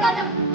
Gott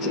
这